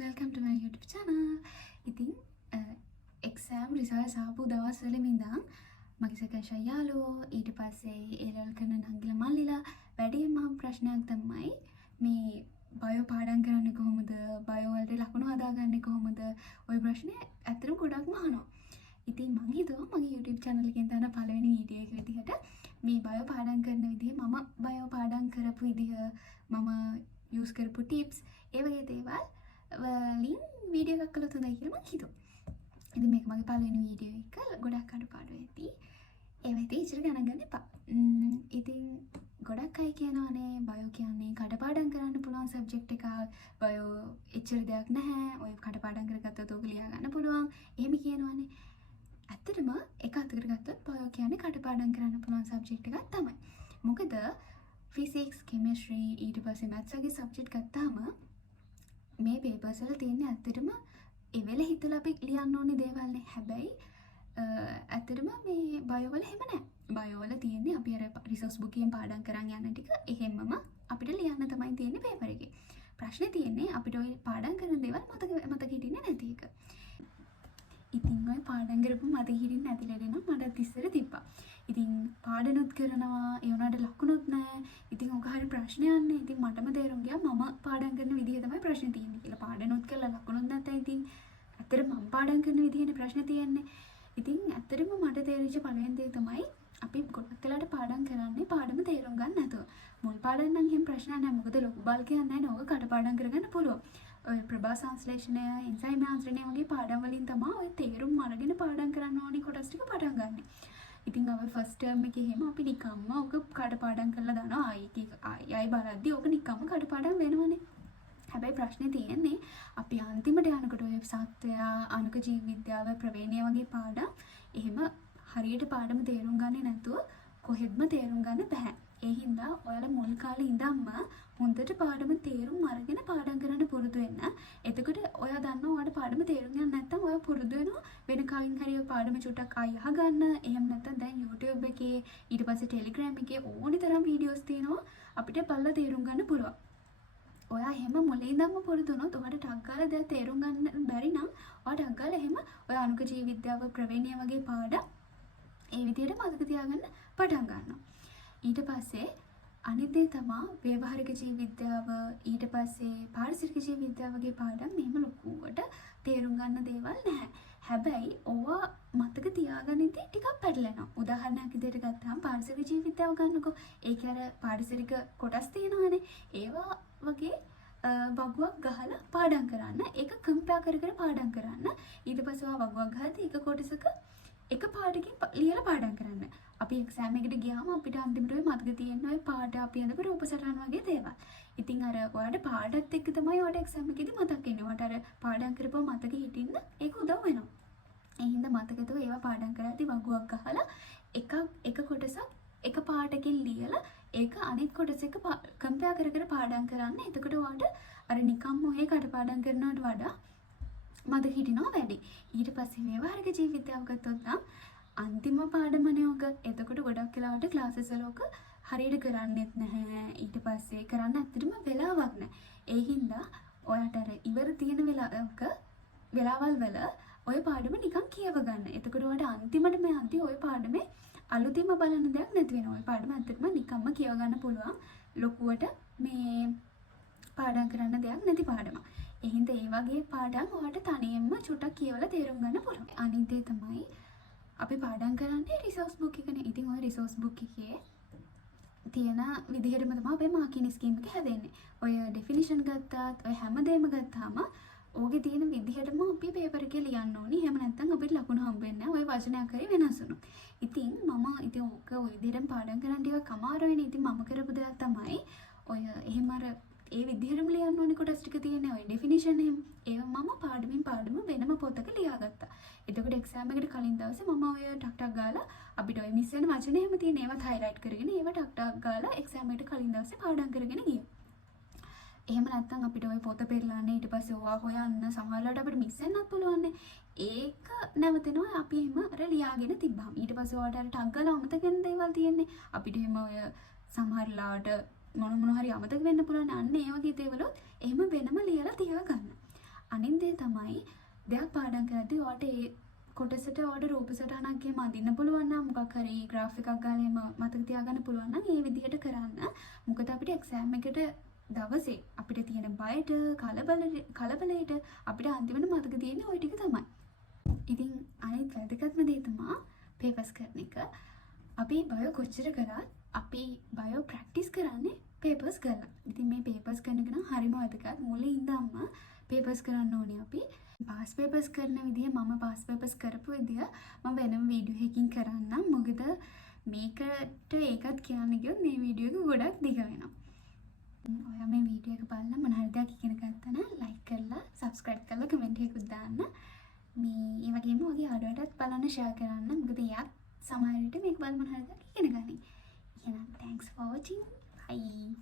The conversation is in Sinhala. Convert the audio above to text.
Welcome to my YouTube channel. ඉතින් එක්සෑම් රිසල්ට්ස් ආපු දවස්වල ඉඳන් මගේ සෙකන්ඩ් යාළුවෝ ඊට පස්සේ ඒ ලෙවල් කරන නංගිලා මල්ලිලා වැඩිම ප්‍රශ්නයක් තමයි මේ බයෝ පාඩම් කරන්නේ කොහොමද? බයෝ වලට ලකුණු හදාගන්නේ කොහොමද? ওই ප්‍රශ්නේ ඇත්තටම ගොඩක්ම අහනවා. ඉතින් මං හිතුවා මගේ YouTube channel එකෙන් දාන පළවෙනි වීඩියෝ එක විදිහට මේ බයෝ පාඩම් කරන විදිහ මම බයෝ පාඩම් කරපු විදිහ මම යූස් කරපු ටිප්ස් ඒ වගේ දේවල් වලින් වීඩියෝ එකක් කළොත් හොඳයි කියලා මං හිතුවා. ඉතින් මේක මගේ පළවෙනි වීඩියෝ එක ගොඩක් අඩුපාඩු ඇති. ඒ වෙතේ ඉතින් ගණන් ගන්න එපා. ඉතින් ගොඩක් අය කියනවානේ බයෝ කියන්නේ කඩපාඩම් කරන්න පුළුවන් සබ්ජෙක්ට් එකක්. බයෝ එච්චර දෙයක් නැහැ. ඔය කඩපාඩම් කරගත්තොත් ඔක ලියා ගන්න පුළුවන්. එහෙම කියනවානේ. ඇත්තටම එක අතකට ගත්තොත් බයෝ කියන්නේ කඩපාඩම් කරන්න පුළුවන් සබ්ජෙක්ට් එකක් තමයි. මොකද ෆිසික්ස්, කෙමිස්ට්‍රි ඊට පස්සේ මැත්ස් වගේ සබ්ජෙක්ට් ගත්තාම මේ පේපර්ස් වල තියෙන ඇත්තටම ඒ වෙලේ හිතලා අපි ලියන්න ඕනේ දේවල් නේ. හැබැයි ඇත්තටම මේ බයෝ වල එහෙම නැහැ. බයෝ වල තියෙන්නේ අපි අර රිසෝස් බුකෙන් පාඩම් කරන් යන ටික එහෙමම අපිට ලියන්න තමයි තියෙන්නේ පේපර් එකේ. ප්‍රශ්නේ තියෙන්නේ අපිට ওই පාඩම් කරන දේවල් මතක හිටින්නේ නැති එක. ඉතින් ඔය පාඩම් කරපු මතක හිටින්නේ නැති ලෙඩ නම් මටත් ඉස්සර තිබ්බා. ඉතින් පාඩනුත් කරනවා ඒ උනාට ලකුණුත් නැහැ. ඉතින් ඔක හරි ප්‍රශ්නයක් නේ. ඉතින් මටම තේරුම් ගියා මම පාඩම් කරන විදිහ තමයි ප්‍රශ්නේ තියෙන්නේ කියලා. පාඩනුත් කරලා ලකුණුත් නැත්නම් ඉතින් ඇත්තටම මම පාඩම් කරන විදිහනේ ප්‍රශ්නේ තියෙන්නේ. ඉතින් ඇත්තටම මට තේරිච්ච පළවෙනි දේ තමයි අපි ගොඩක් වෙලාවට පාඩම් කරන්නේ පාඩම තේරුම් ගන්න නැතුව. මුල් පාඩම් නම් එහෙම ප්‍රශ්නයක් නැහැ. මොකද ලොකු බල්කයක් නැහැ නේ. ඕක කටපාඩම් කරගන්න පුළුවන්. ඔය ප්‍රභා සංශ්ලේෂණය, එන්සයිම් යාන්ත්‍රණය වගේ පාඩම් වලින් තමයි ඔය තේරුම් අරගෙන පාඩම් කරන්න ඕනි කොටස් ටික පටන් ගන්න. ඉතින් අපි ෆස්ට් ටර්ම් එකේ එහෙම අපි නිකම්ම ඔක කටපාඩම් කරලා දානවා. ආයි බලද්දි ඔක නිකම්ම කටපාඩම් වෙනවනේ. හැබැයි ප්‍රශ්නේ තියෙන්නේ අපි අන්තිමට යනකොට ඔය සත්වය, අණුක ජීව විද්‍යාව, ප්‍රවේණය වගේ පාඩම් එහෙම හරියට පාඩම තේරුම් ගන්නේ නැතුව කොහෙත්ම තේරුම් ගන්න බෑ. ඒ හින්දා ඔයාලා මුල් කාලේ ඉඳන්ම හොඳට පාඩම තේරුම් අරගෙන පාඩම් කරන්න පුරුදු වෙන්න. එතකොට ඔයා දන්නවා ඔයාලට පාඩම තේරුම් ගන්න නැත්නම් ඔයා පුරුදු වෙනවා වෙන කලින් හරි ඔය පාඩම චුට්ටක් ආයි අහගන්න. එහෙම නැත්නම් දැන් YouTube එකේ ඊට පස්සේ Telegram එකේ ඕනි තරම් වීඩියෝස් තියෙනවා අපිට බලලා තේරුම් ගන්න පුළුවන්. ඔයා එහෙම මුලින් ඉඳන්ම පුරුදු වුණොත් ඔයාලට ටක් ගාලා දැන් තේරුම් ගන්න බැරි නම් ඔයා ටක් ගාලා එහෙම ඔය අණුක ජීව විද්‍යාව, ප්‍රවේණය වගේ පාඩම් ඒ විදිහට මතක තියාගන්න පටන් ගන්නවා. ඊට පස්සේ අනිත් දේ තමයි ව්‍යවහාරික ජීව විද්‍යාව, ඊට පස්සේ පාරිසරික ජීව විද්‍යාව වගේ පාඩම් මෙහෙම ලොකුවට තේරුම් ගන්න දේවල් නැහැ. හැබැයි ඕවා මතක තියාගනිද්දී ටිකක් පැටලෙනවා. උදාහරණයක් විදිහට ගත්තාම පාරිසරික ජීව විද්‍යාව ගන්නකො. ඒකේ අර පාරිසරික කොටස් තියෙනවානේ. ඒවා වගේ වගුවක් ගහලා පාඩම් කරන්න. ඒක කම්පෙයාර් කර කර පාඩම් කරන්න. ඊට පස්සේ ආ වගුවක් ගහද්දී එක කොටසක එක පාඩකින් ලියලා පාඩම් කරන්න. අපි එක්සෑම් එකට ගියාම අපිට අන්තිමට ඔය මතක තියෙන ඔය පාඩ අපි අඳපු රූප සටහන් වගේ දේවල්. ඉතින් අර ඔයාලට පාඩත් එක්ක තමයි ඔයාලට එක්සෑම් එකේදී මතක් වෙන්නේ. ඔයාලට අර පාඩම් කරපුවා මතක හිටින්න ඒක උදව් වෙනවා. ඒ හින්දා මතකතෝ ඒවා පාඩම් කරද්දී වගුවක් ගහලා එක කොටසක් එක පාඩකින් ලියලා ඒක අනිත් කොටස එක කම්පෙයාර් කර කර පාඩම් කරන්න. එතකොට ඔයාලට අර නිකම්ම ඔය කටපාඩම් කරනවට වඩා මතක හිටිනවා වැඩි. ඊට පස්සේ ව්‍යවහාරික ජීව විද්‍යාව ගත්තොත් නම් අන්තිම පාඩමනේ ඔක. එතකොට ගොඩක් වෙලාවට ක්ලාසස් වල ඔක හරියට කරන්නේත් නැහැ. ඊට පස්සේ කරන්න ඇත්තටම වෙලාවක් නැහැ. ඒ හින්දා ඔයාට අර ඉවර තියෙන වෙලාවල් වල ඔය පාඩම නිකන් කියව ගන්න. එතකොට ඔයාට අන්තිමට මේ ඔය පාඩමේ අලුතින්ම බලන දෙයක් නැති වෙනවා. ඔය පාඩම ඇත්තටම නිකම්ම කියව ගන්න පුළුවන්. ලොකුවට මේ පාඩම් කරන්න දෙයක් නැති පාඩමක්. ඒ හින්දා ඒ වගේ පාඩම් ඔයාලට තනියෙන්ම චුට්ටක් කියවලා තේරුම් ගන්න පුළුවන්. අනිත් දේ තමයි අපි පාඩම් කරන්නේ රිසෝස් බුක් එකනේ. ඉතින් ওই රිසෝස් බුක් එකේ තියෙන විදිහටම තමයි අපේ මාකින් ස්කීම් එක හැදෙන්නේ. ඔය ඩෙෆිනිෂන් ගත්තාත් ඔය හැමදේම ගත්තාම ඕකේ තියෙන විදිහටම අපි පේපර් එකේ ලියන්න ඕනි. එහෙම නැත්නම් අපිට ලකුණු හම්බෙන්නේ නැහැ. ඔය වචනයක් හරි වෙනස් වුණොත්. ඉතින් මම ඕක ඔය විදිහටම පාඩම් කරන්න ටිකක් අමාරු වෙන්නේ. ඉතින් මම කරපු දෙයක් තමයි ඔය එහෙම අර ඒ විදිහටම ලියන්න ඕනි කොටස් ටික තියෙන්නේ ඔය ඩෙෆිනිෂන් එහෙම. ඒව මම පාඩමින් පාඩම වෙනම පොතක ලියාගත්තා. එතකොට එක්සෑම් එකට කලින් දවසේ මම ඔය ටක් ටක් ගාලා අපිට ඔය මිස් වෙන වචන එහෙම තියෙන ඒවත් හයිලයිට් කරගෙන ඒව ටක් ටක් ගාලා එක්සෑම් එකට කලින් දවසේ පාඩම් කරගෙන ගියා. එහෙම නැත්නම් අපිට ඔය පොත පෙරලන්න ඊට පස්සේ ඕවා හොයන්න සමහරවිට අපිට මිස් වෙන්නත් පුළුවන් නේ. ඒක නැවතෙනවා අපි එහෙම අර ලියාගෙන තිබ්බාම. ඊට පස්සේ ඔයාලට අර ටක් ගාලා අමතක වෙන දේවල් තියෙන්නේ. අපිට එහෙම ඔය සමහරලාට මොන හරි අමතක වෙන්න පුළුවන්. අන්න ඒ වගේ දේවලුත් එහෙම වෙනම ලියලා තියාගන්න. පාඩම් කරද්දී ඔයාට ඒ කොටසට ඔයාට රූප සටහනක් එහෙම අඳින්න පුළුවන් නම් මොකක් හරි graph එකක් ගාලා එහෙම මතක තියාගන්න පුළුවන් නම් ඒ විදිහට කරන්න. මොකද අපිට exam එකට දවසේ අපිට තියෙන බයට කලබලයට අපිට අන්තිමට මතක තියෙන්නේ ওই ටික තමයි. ඉතින් අනිත් වැදගත්ම දේ තමයි papers කරන එක. අපි බයෝ කොච්චර කරත් අපි බයෝ ප්‍රැක්ටිස් කරන්නේ papers කරලා. ඉතින් මේ papers කරන එක නම් හරිම වැදගත්. මුලින් ඉඳන්ම papers කරන්න ඕනේ අපි. පාස් papers කරන විදිහ මම පාස් papers කරපු විදිහ මම වෙනම වීඩියෝ එකකින් කරන්නම්. මොකද මේකට ඒකත් කියන්න ගියොත් මේ වීඩියෝ එක ගොඩක් දිග වෙනවා. ඔයා මේ වීඩියෝ එක බලලා මොන හරි දෙයක් ඉගෙන ගත්තා නම් ලයික් කරලා subscribe කරලා කමෙන්ට් එකකුත් දාන්න. මේ ඒ වගේම ඔයගේ ආඩුවටත් බලන්න share කරන්න. මොකද එයාත් සමහර විට මේක බලලා මොන හරි දෙයක් ඉගෙන ගනී. එහෙනම් thanks for watching. Bye.